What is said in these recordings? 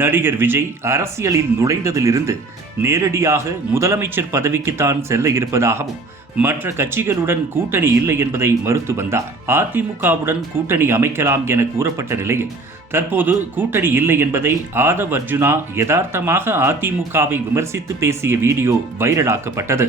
நடிகர் விஜய் அரசியலில் நுழைந்ததிலிருந்து நேரடியாக முதலமைச்சர் பதவிக்குத்தான் செல்ல இருப்பதாகவும் மற்ற கட்சிகளுடன் கூட்டணி இல்லை என்பதை மறுத்து வந்தார். அதிமுகவுடன் கூட்டணி அமைக்கலாம் என கூறப்பட்ட நிலையில் தற்போது கூட்டணி இல்லை என்பதை ஆதவ் அர்ஜுனா யதார்த்தமாக அதிமுகவை விமர்சித்து பேசிய வீடியோ வைரலாக்கப்பட்டது.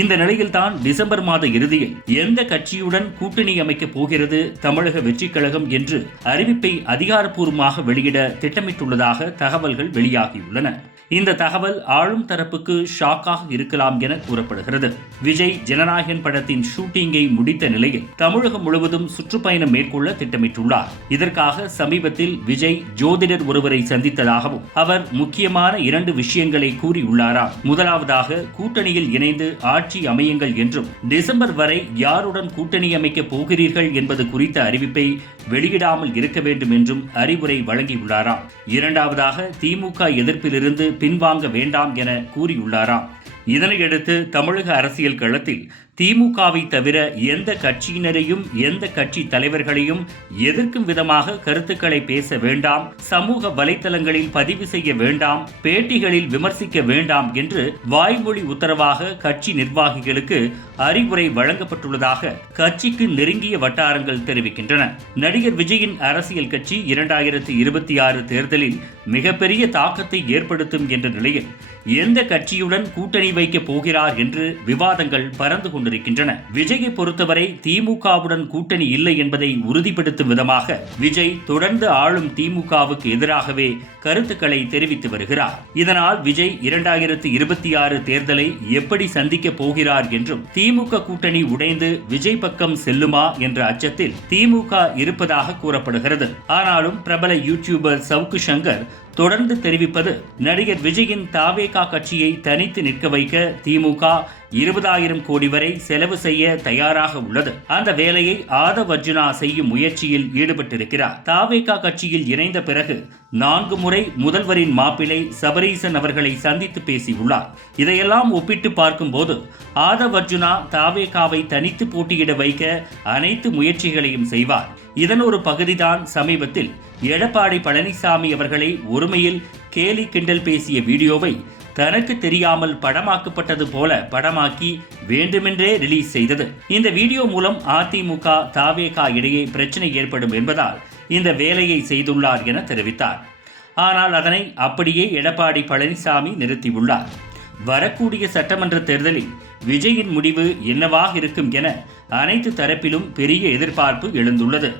இந்த நிலையில்தான் டிசம்பர் மாத இறுதியில் எந்த கட்சியுடன் கூட்டணி அமைக்கப் போகிறது தமிழக வெற்றிக் கழகம் என்று அறிவிப்பை அதிகாரப்பூர்வமாக வெளியிட திட்டமிட்டுள்ளதாக தகவல்கள் வெளியாகியுள்ளன. இந்த தகவல் ஆளும் தரப்புக்கு ஷாக்காக இருக்கலாம் என கூறப்படுகிறது. விஜய் ஜனநாயகன் படத்தின் ஷூட்டிங்கை முடித்த நிலையில் தமிழகம் முழுவதும் சுற்றுப்பயணம் மேற்கொள்ள திட்டமிட்டுள்ளார். இதற்காக சமீபத்தில் விஜய் ஜோதிடர் ஒருவரை சந்தித்ததாகவும் அவர் முக்கியமான 2 விஷயங்களை கூறியுள்ளாராம். முதலாவதாக கூட்டணியில் இணைந்து ஆட்சி அமையுங்கள் என்றும் டிசம்பர் வரை யாருடன் கூட்டணி அமைக்கப் போகிறீர்கள் என்பது குறித்த அறிவிப்பை வெளியிடாமல் இருக்க வேண்டும் என்றும் அறிவுரை வழங்கியுள்ளாராம். இரண்டாவதாக திமுக எதிர்ப்பிலிருந்து பின்வாங்க வேண்டாம் என கூறியுள்ளாராம். இதனையடுத்து தமிழக அரசியல் களத்தில் திமுகவை தவிர எந்த கட்சியினரையும் எந்த கட்சி தலைவர்களையும் எதிர்க்கும் விதமாக கருத்துக்களை பேச வேண்டாம், சமூக வலைதளங்களில் பதிவு செய்ய வேண்டாம், பேட்டிகளில் விமர்சிக்க வேண்டாம் என்று வாய்மொழி உத்தரவாக கட்சி நிர்வாகிகளுக்கு அறிவுரை வழங்கப்பட்டுள்ளதாக கட்சிக்கு நெருங்கிய வட்டாரங்கள் தெரிவிக்கின்றன. நடிகர் விஜயின் அரசியல் கட்சி 2026 தேர்தலில் மிகப்பெரிய தாக்கத்தை ஏற்படுத்தும் என்ற நிலையில் எந்த கட்சியுடன் கூட்டணி வைக்கப் போகிறார் என்று விவாதங்கள் பறந்து கொண்டிருக்கின்றன. விஜயை பொறுத்தவரை திமுகவுடன் கூட்டணி இல்லை என்பதை உறுதிப்படுத்தும் விதமாக விஜய் தொடர்ந்து ஆளும் திமுகவுக்கு எதிராகவே கருத்துக்களை தெரிவித்து வருகிறார். இதனால் விஜய் 2026 தேர்தலை எப்படி சந்திக்கப் போகிறார் என்றும் திமுக கூட்டணி உடைந்து விஜய் பக்கம் செல்லுமா என்ற அச்சத்தில் திமுக இருப்பதாக கூறப்படுகிறது. ஆனாலும் பிரபல யூடியூபர் சவுக்கு சங்கர் தொடர்ந்து தெரிவிப்பது நடிகர் விஜயின் தாவேகா கட்சியை தனித்து நிற்க வைக்க திமுக 20,000 கோடி வரை செலவு செய்ய தயாராக உள்ளது. அந்த வேலையை ஆதவ் அர்ஜுனா செய்யும் முயற்சியில் ஈடுபட்டிருக்கிறார். தாவேகா கட்சியில் இணைந்த பிறகு 4 முறை முதல்வரின் மாப்பிள்ளை சபரீசன் அவர்களை சந்தித்து பேசியுள்ளார். இதையெல்லாம் ஒப்பிட்டு பார்க்கும்போது ஆதவ் அர்ஜுனா தாவேகாவை தனித்து போட்டியிட வைக்க அனைத்து முயற்சிகளையும் செய்வார். இதன் ஒரு பகுதிதான் சமீபத்தில் எடப்பாடி பழனிசாமி அவர்களை ஒருமையில் கேலி கிண்டல் பேசிய வீடியோவை தனக்கு தெரியாமல் படமாக்கப்பட்டது போல படமாக்கி வேண்டுமென்றே ரிலீஸ் செய்தது. இந்த வீடியோ மூலம் அதிமுக தாவேகா இடையே பிரச்சனை ஏற்படும் என்பதால் இந்த வேலையை செய்துள்ளார் என தெரிவித்தார். ஆனால் அதனை அப்படியே எடப்பாடி பழனிசாமி நிறுத்தியுள்ளார். வரக்கூடிய சட்டமன்ற தேர்தலில் விஜயின் முடிவு என்னவாக இருக்கும் என அனைத்து தரப்பிலும் பெரிய எதிர்பார்ப்பு எழுந்துள்ளது.